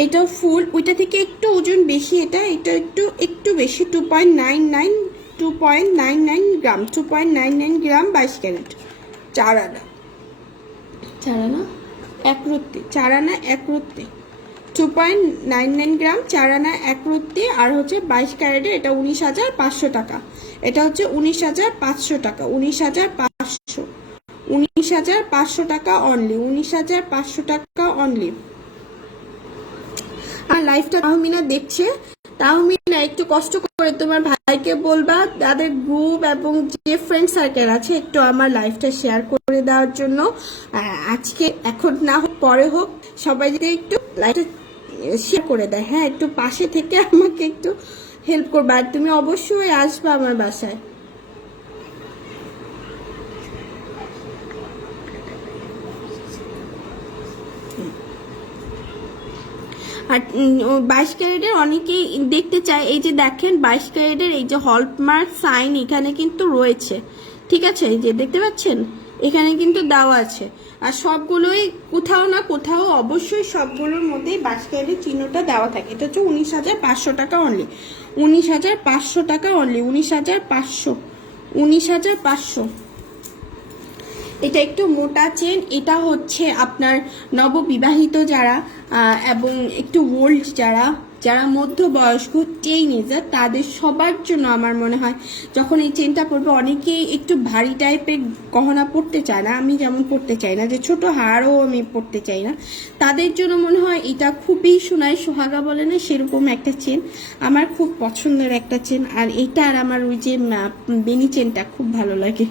এটা ফুল, ওইটা থেকে একটু ওজন বেশি, এটা একটু বেশি, 2.99 গ্রাম, 2.99 গ্রাম, 22 ক্যারেট, 4 আনা, 1 রত্তি, 4 আনা 1 রত্তি, 2.99 গ্রাম, 4 আনা 1 রত্তি। আর হচ্ছে 22 ক্যারেটের, এটা 19,500 টাকা, এটা হচ্ছে 19,500 টাকা, 19,500 টাকা অনলি, 19,500 টাকা অনলি। আর লাইভটা তাহমিনা দেখছে, তাহমিনা একটু কষ্ট করে তোমার ভাইকে বলবা তাদের গ্রুপ এবং যে ফ্রেন্ড সার্কেল আছে একটু আমার লাইভটা শেয়ার করে দেওয়ার জন্য। আজকে এখন না হোক পরে হোক, সবাই যদি একটু লাইভটা শেয়ার করে দেয়, হ্যাঁ একটু পাশে থেকে আমাকে একটু হেল্প করবা। আর তুমি অবশ্যই আসবে আমার বাসায়। আর 22 ক্যারেটের অনেকেই দেখতে চায়, এই যে দেখেন 22 ক্যারেটের এই যে হলমার্ক সাইন এখানে কিন্তু রয়েছে, ঠিক আছে, এই যে দেখতে পাচ্ছেন এখানে কিন্তু দেওয়া আছে। আর সবগুলোই কোথাও না কোথাও অবশ্যই সবগুলোর মধ্যেই 22 ক্যারেটের চিহ্নটা দেওয়া থাকে। এটা হচ্ছে 19,500 টাকা অনলি, 19,500 টাকা অনলি, 19,500, 19,500। এটা একটু মোটা চেন, এটা হচ্ছে আপনার নববিবাহিত যারা এবং একটু ওল্ড যারা যারা মধ্যবয়স্ক টিনেজার তাদের সবার জন্য আমার মনে হয় যখন এই চেনটা পরবে, অনেকেই একটু ভারী টাইপের গহনা পরতে চায় না, আমি যেমন পরতে চাই না, যে ছোট হারও আমি পরতে চাই না, তাদের জন্য মনে হয় এটা খুবই সোনায় সোহাগা বলে না সেরকম একটা চেন, আমার খুব পছন্দের একটা চেন। আর এইটা আর আমার ওই যে বেনি চেনটা খুব ভালো লাগে।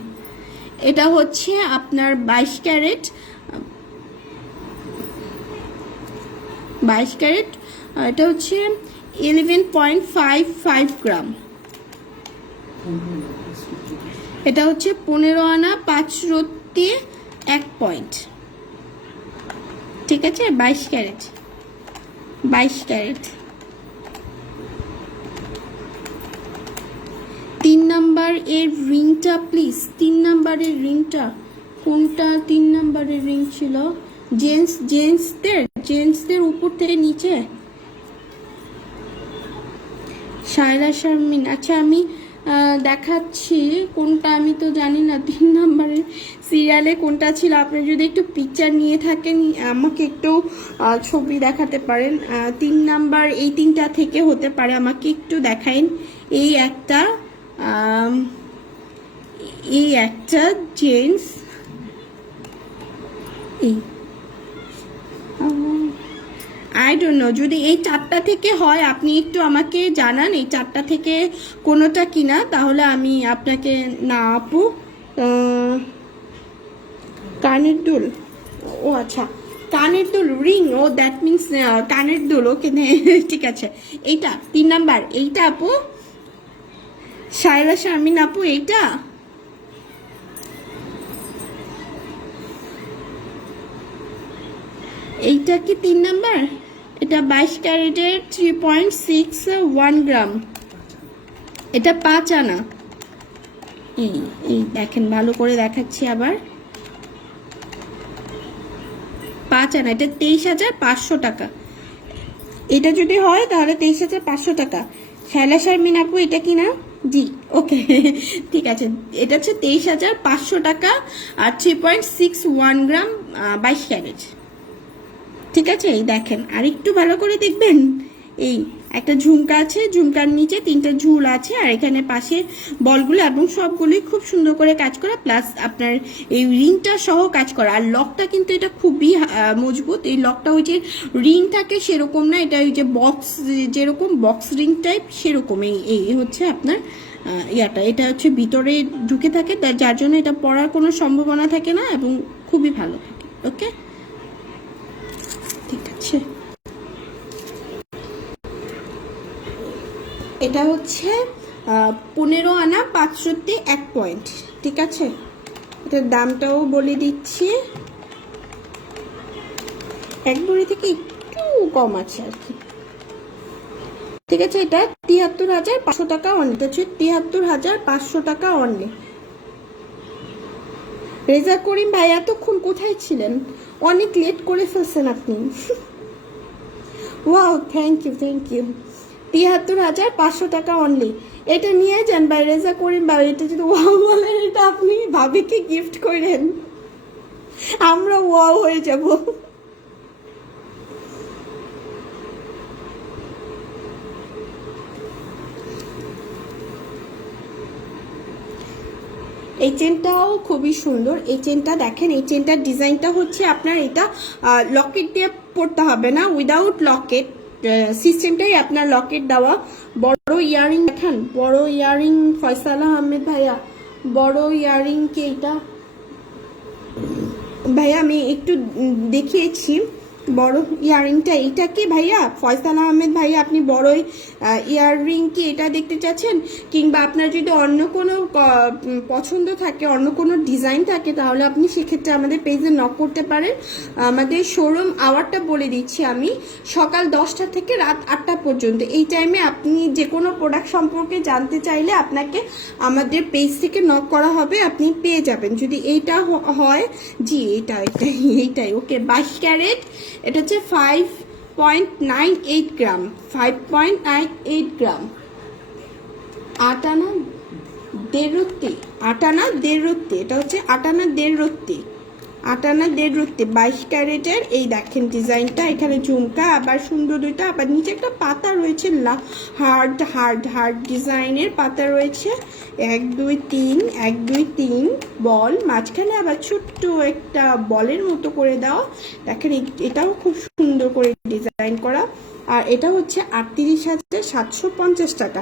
এটা হচ্ছে আপনার 22 ক্যারেট, 22 ক্যারেট, এটা হচ্ছে 11.55 গ্রাম। এটা হচ্ছে 15 আনা 5 রত্তি 1 পয়েন্ট, ঠিক আছে, 22 ক্যারেট, 22 ক্যারেট। 3 নাম্বার এর রিংটা প্লিজ, 3 নাম্বারের রিংটা কোনটা? 3 নাম্বারের রিং ছিল জেন্টসদের উপর থেকে নিচে, শায়লা শারমিন, আচ্ছা আমি দেখাচ্ছি কোনটা, আমি তো জানি না 3 নাম্বারের সিরিয়ালে কোনটা ছিল। আপনি যদি একটু পিকচার নিয়ে থাকেন আমাকে একটু ছবি দেখাতে পারেন। 3 নাম্বার এই 3টা থেকে হতে পারে, আমাকে একটু দেখাইন। এই একটা জেন্টস, এই আই ডোন্ট নো, যদি এই 4টা থেকে হয় আপনি একটু আমাকে জানান এই 4টা থেকে কোনোটা কিনা, তাহলে আমি আপনাকে, না আপু কানের দুল, ও আচ্ছা কানের দুল রিং, ও দ্যাট মিনস কানের দুল, ওকে ঠিক আছে। এইটা 3 নাম্বার, এইটা আপু শায়লা শারমিন আপু, এইটা এইটা কি 3 নাম্বার? এটা 22 ক্যারেটের 3.61 গ্রাম, এটা 5 আনা। এই দেখেন ভালো করে দেখাচ্ছি আবার, 5 আনা, এটা 23,500 টাকা। এটা যদি হয় তাহলে 23,500 টাকা। শায়লা শারমিন আপু এটা কি না? জি ওকে ঠিক আছে, এটা হচ্ছে 23,500 টাকা আর 3.61 গ্রাম 22 ক্যারেট, ঠিক আছে। এই দেখেন আর একটু ভালো করে দেখবেন, এই একটা ঝুমকা আছে, ঝুমকার নিচে 3টা ঝুল আছে, আর এখানে পাশে বলগুলো, এবং সবগুলোই খুব সুন্দর করে কাজ করা, প্লাস আপনার এই রিংটা সহ কাজ করা। আর লকটা কিন্তু এটা খুবই মজবুত, এই লকটা ওই যে রিং থাকে সেরকম না, এটা ওই যে বক্স, যেরকম বক্স রিং টাইপ সেরকম। এই হচ্ছে আপনার ইয়াটা, এটা হচ্ছে ভিতরে ঢুকে থাকে, যার জন্য এটা পড়ার কোনো সম্ভাবনা থাকে না এবং খুবই ভালো থাকে। ওকে ঠিক আছে, এটা হচ্ছে 15 আনা 501 পয়েন্ট, ঠিক আছে। এটার দামটাও বলে দিচ্ছি, এক ভরি থেকে একটু কম আছে আর কি, ঠিক আছে। এটা 73,500 টাকা অনলি, এটা হচ্ছে 73,500 টাকা অনলি। রেজা করিম ভাই এতক্ষণ কোথায় ছিলেন? অনেক লেট করে ফেলছেন আপনি। ওয়াও থ্যাংক ইউ 73,500 টাকা অনলি। এটা নিয়ে যান ভাই রেজা করিম ভাই, এটা যদি ওয়াও বলেন, এটা আপনি ভাবিকে গিফট করেন, আমরা ওয়াও হয়ে যাব। এই চেনটাও খুবই সুন্দর, এই চেনটা দেখেন, এই চেনটার ডিজাইনটা হচ্ছে আপনার, এটা লকেট দিয়ে পড়তে হবে না, উইদাউট লকেট সিস্টেমটাই আপনার লকেট দেওয়া। বড় ইয়ারিং দেখেন, বড় ইয়ারিং ফয়সাল আহমেদ ভাইয়া, বড় ইয়ারিং কে এটা ভাইয়া আমি একটু দেখিয়েছি, বড় ইয়াররিংটা এইটা কি ভাইয়া ফয়সাল আহমেদ ভাইয়া, আপনি বড় ইয়াররিং কি এটা দেখতে চাচ্ছেন? কিংবা আপনার যদি অন্য কোনো পছন্দ থাকে, অন্য কোনো ডিজাইন থাকে, তাহলে আপনি সেক্ষেত্রে আমাদের পেজে নক করতে পারেন। আমাদের শোরুম আওয়ারটা বলে দিচ্ছি আমি, সকাল 10টা থেকে রাত 8টা পর্যন্ত। এই টাইমে আপনি যে কোনো প্রোডাক্ট সম্পর্কে জানতে চাইলে আপনাকে আমাদের পেজ থেকে নক করা হবে, আপনি পেয়ে যাবেন। যদি এইটা হয়, জি এইটাই ওকে। 22 ক্যারেট, এটা হচ্ছে 5.98 গ্রাম, 5.98 গ্রাম। আটানা দেড় রত্তি, এটা হচ্ছে আটানা দেড় রত্তি, 22 ক্যারেটের। এই দেখেন ডিজাইনটা, এখানে ঝুমকা, আবার সুন্দর দুইটা, আবার নিচে একটা পাতা রয়েছে, হার্ড ডিজাইনের পাতা রয়েছে। 1 2 3 বল, মাঝখানে আবার ছোট্ট একটা বলের মতো করে দেওয়া। দেখেন এটাও খুব সুন্দর করে ডিজাইন করা। আর এটা হচ্ছে 38,750 টাকা,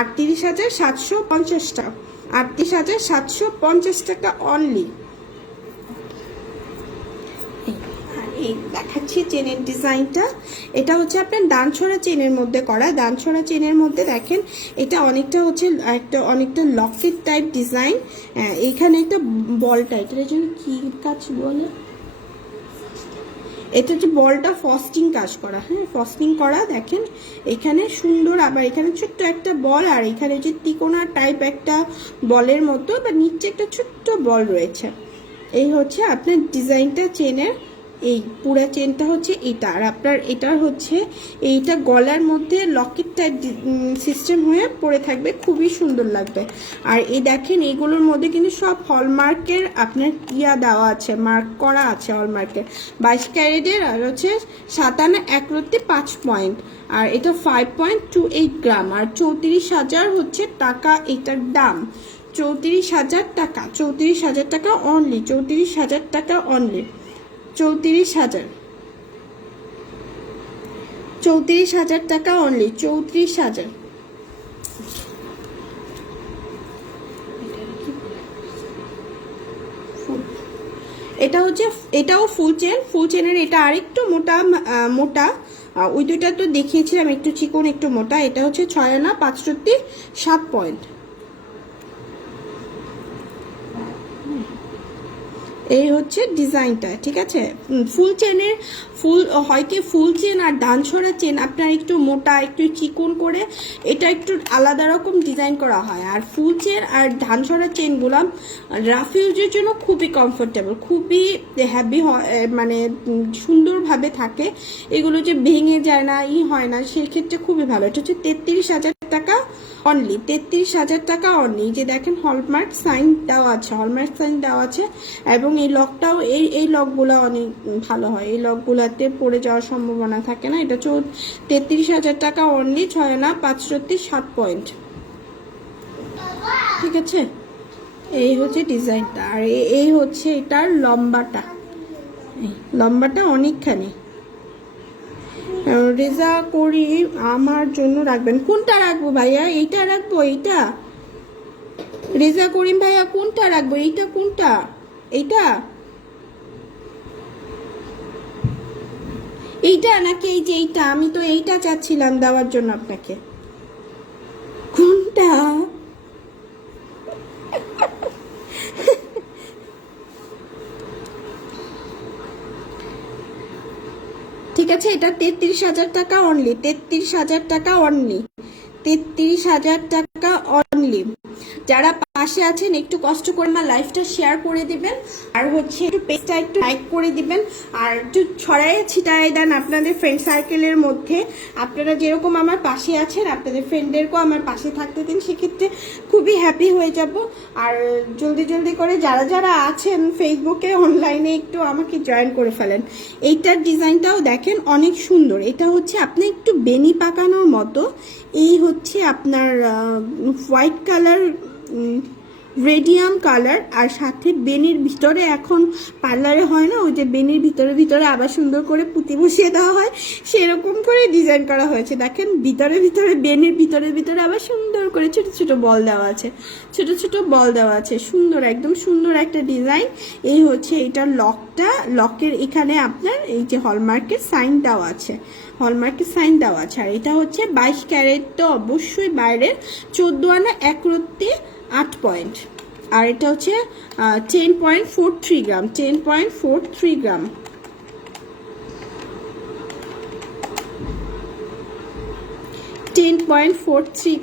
38,750 টাকা, 38,750 টাকা অনলি। এই দেখাচ্ছি চেনের ডিজাইনটা, এটা হচ্ছে আপনার ডানছড়া চেনের মধ্যে করা। ডানছড়া চেনের মধ্যে দেখেন এটা অনেকটা হচ্ছে অনেকটা লকেট টাইপ ডিজাইন। এইখানে একটা বলটা, এটার জন্য কি কাজ বলে, এটা হচ্ছে বলটা ফস্টিং কাজ করা, হ্যাঁ ফস্টিং করা। দেখেন এখানে সুন্দর, আবার এখানে ছোট্ট একটা বল, আর এখানে যে তিকোনা টাইপ একটা বলের মতো, বা নিচে একটা ছোট্ট বল রয়েছে। এই হচ্ছে আপনার ডিজাইনটা চেনের। এই পুরো চেনটা হচ্ছে এটা, আর আপনার এটার হচ্ছে এইটা গলার মধ্যে লকেট টাইপ সিস্টেম হয়ে পড়ে থাকবে, খুবই সুন্দর লাগবে। আর এই দেখেন এইগুলোর মধ্যে কিন্তু সব হলমার্কের আপনার ইয়া দেওয়া আছে, মার্ক করা আছে হলমার্কের। 22 ক্যারেটের, আর হচ্ছে 7 আনা 1 রত্তি 5 পয়েন্ট, আর এটা 5.28 গ্রাম, আর 34,000 হচ্ছে টাকা এটার দাম। 34,000 টাকা, 34,000 টাকা অনলি, 34,000 টাকা অনলি, 34,000 টাকা অনলি, 34,000। এটা হচ্ছে, এটাও ফুল চেনের। এটা আরেকটু মোটা, ওই দুইটা তো দেখিয়েছিলাম একটু চিকন একটু মোটা। এটা হচ্ছে 6 আনা 5 রত্তি 7 পয়েন্ট। এই হচ্ছে ডিজাইনটা, ঠিক আছে। ফুল চেনের, হয় কি ফুল চেন আর ডানছড়া চেন আপনার একটু মোটা একটু চিকন করে এটা একটু আলাদা রকম ডিজাইন করা হয়। আর ফুল চেন আর ডানছড়া চেনগুলো রাফ ইউজের জন্য খুবই কমফোর্টেবল, খুবই হ্যাভি হয়, মানে সুন্দরভাবে থাকে। এগুলো যে ভেঙে যায় না, হয় না, সেক্ষেত্রে খুবই ভালো। এটা হচ্ছে 33,000 টাকা অনলি, 33,000 টাকা অনলি। যে দেখেন হলমার্ক সাইন দেওয়া আছে, হলমার্ক সাইন দেওয়া আছে, এবং এই লকটাও এই লকগুলো অনেক ভালো হয়, এই লকগুলোতে পড়ে যাওয়ার সম্ভাবনা থাকে না। এটা 33,000 টাকা অনলি, 6 আনা 5 রত্তি 7 পয়েন্ট, ঠিক আছে। এই হচ্ছে ডিজাইনটা, আর এই হচ্ছে এটার লম্বাটা অনেকখানি। রেজা করি আমার জন্য রাখবেন, কোনটা রাখবো ভাইয়া? এইটা রাখবো, এইটা রেজা করিম ভাইয়া কোনটা রাখবো? এইটা কোনটা? এইটা নাকি এই যে এইটা? আমি তো এইটা চাচ্ছিলাম দেওয়ার জন্য আপনাকে। কোনটা? ঠিক আছে, এটা 33,000 টাকা অনলি, 33,000 টাকা অনলি, 33,000 টাকা অনলি। যারা পাশে আছেন একটু কষ্ট করে আমার লাইভটা শেয়ার করে দিবেন, আর হচ্ছে একটু পেজটা একটু লাইক করে দিবেন, আর একটু ছড়ায় ছিটায় দেন আপনাদের ফ্রেন্ড সার্কেলের মধ্যে। আপনারা যেরকম আমার পাশে আছেন আপনাদের ফ্রেন্ডদেরকেও আমার পাশে থাকতে দিন, সেক্ষেত্রে খুবই হ্যাপি হয়ে যাব। আর জলদি করে যারা আছেন ফেসবুকে অনলাইনে একটু আমাকে জয়েন করে ফেলেন। এইটার ডিজাইনটাও দেখেন অনেক সুন্দর। এটা হচ্ছে আপনি একটু বেনি পাকানোর মতো। এই হচ্ছে আপনার হোয়াইট কালার রেডিয়াম কালার, আর সাথে বেনির ভিতরে, এখন পার্লারে হয় না ওই যে বেনির ভিতরে ভিতরে আবার সুন্দর করে পুঁতি বসিয়ে দেওয়া হয়, সেরকম করে ডিজাইন করা হয়েছে। দেখেন ভিতরে ভিতরে বেনির ভিতরে ভিতরে আবার সুন্দর করে ছোট ছোট বল দেওয়া আছে, ছোট ছোট বল দেওয়া আছে, সুন্দর একদম সুন্দর একটা ডিজাইন। এই হচ্ছে এটার লকটা, লকের এখানে আপনার এই যে হলমার্কের সাইন দেওয়া আছে, হলমার্কের সাইন দেওয়া আছে। আর এটা হচ্ছে 22 ক্যারেট, তো অবশ্যই বাইরের, 14 আনা 1 রত্তি 8 পয়েন্ট। আর এটা হচ্ছে 10.43 গ্রাম, 10.43 গ্রাম।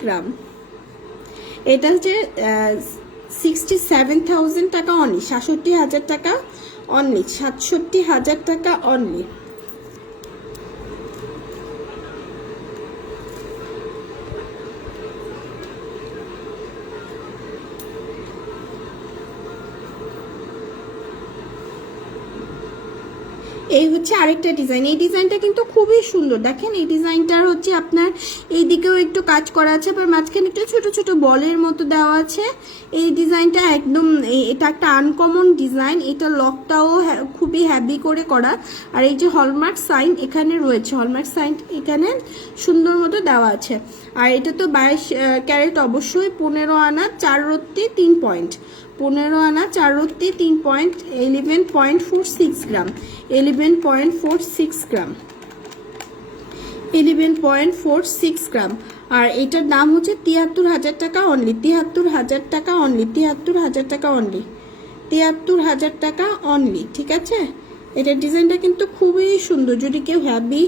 গ্রাম। এটা হচ্ছে 67,000 টাকা অনলি, 67,000 টাকা অনলি, 67,000 টাকা অনলি। এই হচ্ছে আরেকটা ডিজাইন, এই ডিজাইনটা কিন্তু খুবই সুন্দর। দেখেন এই ডিজাইনটার হচ্ছে আপনার এই দিকেও একটু কাজ করা আছে, আবার মাঝখানে একটু ছোট ছোট বলের মতো দেওয়া আছে। এই ডিজাইনটা একদম, এটা একটা আনকমন ডিজাইন, এটা লকটাও খুবই হ্যাভি করে করা। আর এই যে হলমার্ক সাইন এখানে রয়েছে, হলমার্ক সাইন এখানে সুন্দর মতো দেওয়া আছে। আর এটা তো 22 ক্যারেট, অবশ্যই 15 আনা 4 রত্তি 3 পয়েন্ট, 15 আনা 4 রত্তি 3 পয়েন্ট, 11.46 গ্রাম, 11.46 গ্রাম, 11.46 গ্রাম। আর এটার দাম হচ্ছে 73,000 টাকা অনলি, 73,000 টাকা অনলি, 73,000 টাকা অনলি, 73,000 টাকা অনলি। ঠিক আছে, এটার ডিজাইনটা কিন্তু খুবই সুন্দর। যদি কেউ হ্যাভি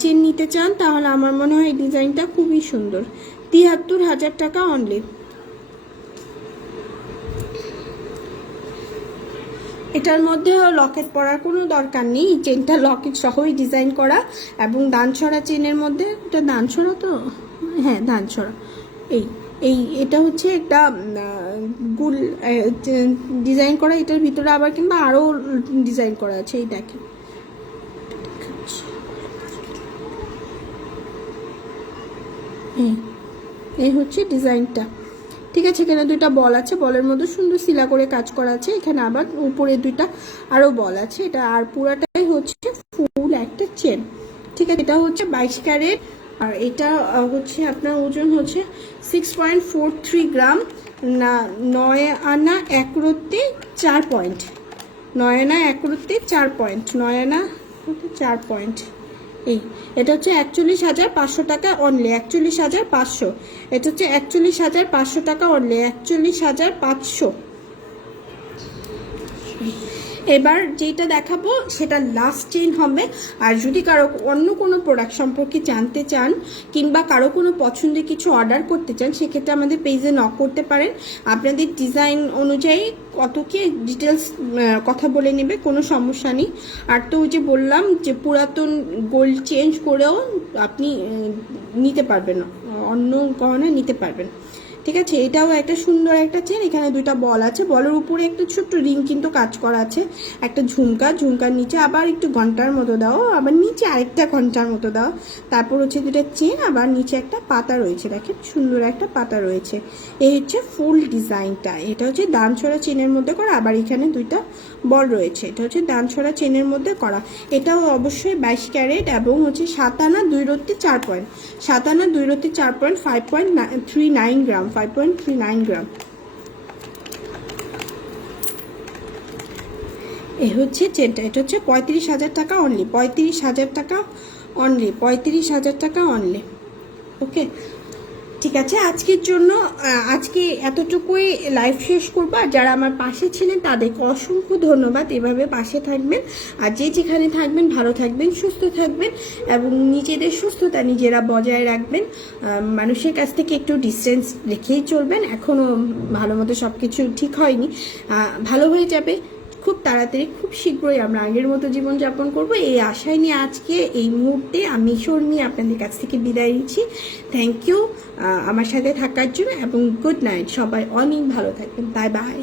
চেন নিতে চান তাহলে আমার মনে হয় এই ডিজাইনটা খুবই সুন্দর। 73,000 টাকা অনলি। এটার মধ্যে লকেট পরার কোনো দরকার নেই, চেনটা লকেট সহই ডিজাইন করা, এবং দানছড়া চেনের মধ্যে, এটা দানছড়া তো, হ্যাঁ দানছড়া। এই এই এটা হচ্ছে একটা গুল ডিজাইন করা, এটার ভিতরে আবার কিংবা আরও ডিজাইন করা আছে। এই দেখেন, এই হচ্ছে ডিজাইনটা। ঠিক আছে, এখানে দুইটা বল আছে, বলের মধ্যে সুন্দর সিলা করে কাজ করা আছে, এখানে আবার উপরে দুইটা আরো বল আছে। এটা আর পুরাটাই হচ্ছে ফুল একটা চেন। ঠিক আছে, এটা হচ্ছে 22 ক্যারেট, আর এটা হচ্ছে আপনার ওজন হচ্ছে 6.43 গ্রাম, 9 আনা 1 রত্তি 4 পয়েন্ট, 9 আনা 1 রত্তি 4 পয়েন্ট, 9 আনা 4 পয়েন্ট। এটা হচ্ছে 41,500 টাকা অনলি, 41,500। এটা হচ্ছে 41,500 টাকা অনলি, 41,500। এবার যেটা দেখাবো সেটা লাস্ট চেইন হবে। আর যদি কারো অন্য কোনো প্রোডাক্ট সম্পর্কে জানতে চান কিংবা কারো কোনো পছন্দের কিছু অর্ডার করতে চান, সেক্ষেত্রে আমাদের পেজে নক করতে পারেন। আপনাদের ডিজাইন অনুযায়ী কত কি ডিটেলস কথা বলে নেবে, কোনো সমস্যা নেই। আর তো ওই যে বললাম যে পুরাতন গোল্ড চেঞ্জ করেও আপনি নিতে পারবেন, অন্য গহনা নিতে পারবেন। ঠিক আছে, এটাও একটা সুন্দর একটা চেন, এখানে দুইটা বল আছে, বলের উপরে একটা ছোট্ট রিং কিন্তু কাজ করা আছে, একটা ঝুমকা, ঝুমকার নিচে আবার একটু ঘন্টার মতো দাও, আবার নিচে আরেকটা ঘন্টার মতো দাও, তারপর হচ্ছে দুটা চেন, আবার নিচে একটা পাতা রয়েছে, দেখেন সুন্দর একটা পাতা রয়েছে। এই হচ্ছে ফুল ডিজাইনটা। এটা হচ্ছে দানছড়া চেনের মধ্যে করা, আবার এখানে দুইটা বল রয়েছে, এটা হচ্ছে দানছড়া চেনের মধ্যে করা। এটাও অবশ্যই 22 ক্যারেট এবং হচ্ছে 7 আনা 2 রত্তি 4 পয়েন্ট, 7 আনা 2 রত্তি 4 পয়েন্ট, 5.39 গ্রাম, 5.39 গ্রাম। এই হচ্ছে চেনটা, এটা হচ্ছে 35,000 টাকা অনলি, 35,000 টাকা অনলি, 35,000 টাকা অনলি। ওকে, ঠিক আছে, আজকের জন্য আজকে এতটুকুই লাইভ শেষ করবো। আর যারা আমার পাশে ছিলেন তাদেরকে অসংখ্য ধন্যবাদ, এভাবে পাশে থাকবেন। আর যে যেখানে থাকবেন ভালো থাকবেন, সুস্থ থাকবেন এবং নিজেদের সুস্থতা নিজেরা বজায় রাখবেন। মানুষের কাছ থেকে একটু ডিস্টেন্স রেখেই চলবেন, এখনও ভালো মতো সব কিছু ঠিক হয়নি, ভালো হয়ে যাবে খুব তাড়াতাড়ি, খুব শীঘ্রই আমরা আগের মতো জীবনযাপন করব, এই আশায় নিয়ে আজকে এই মুহূর্তে আমি শর্মি আপনাদের কাছ থেকে বিদায় নিচ্ছি। থ্যাংক ইউ আমার সাথে থাকার জন্য এবং গুড নাইট, সবাই অনেক ভালো থাকবেন, বাই বাই।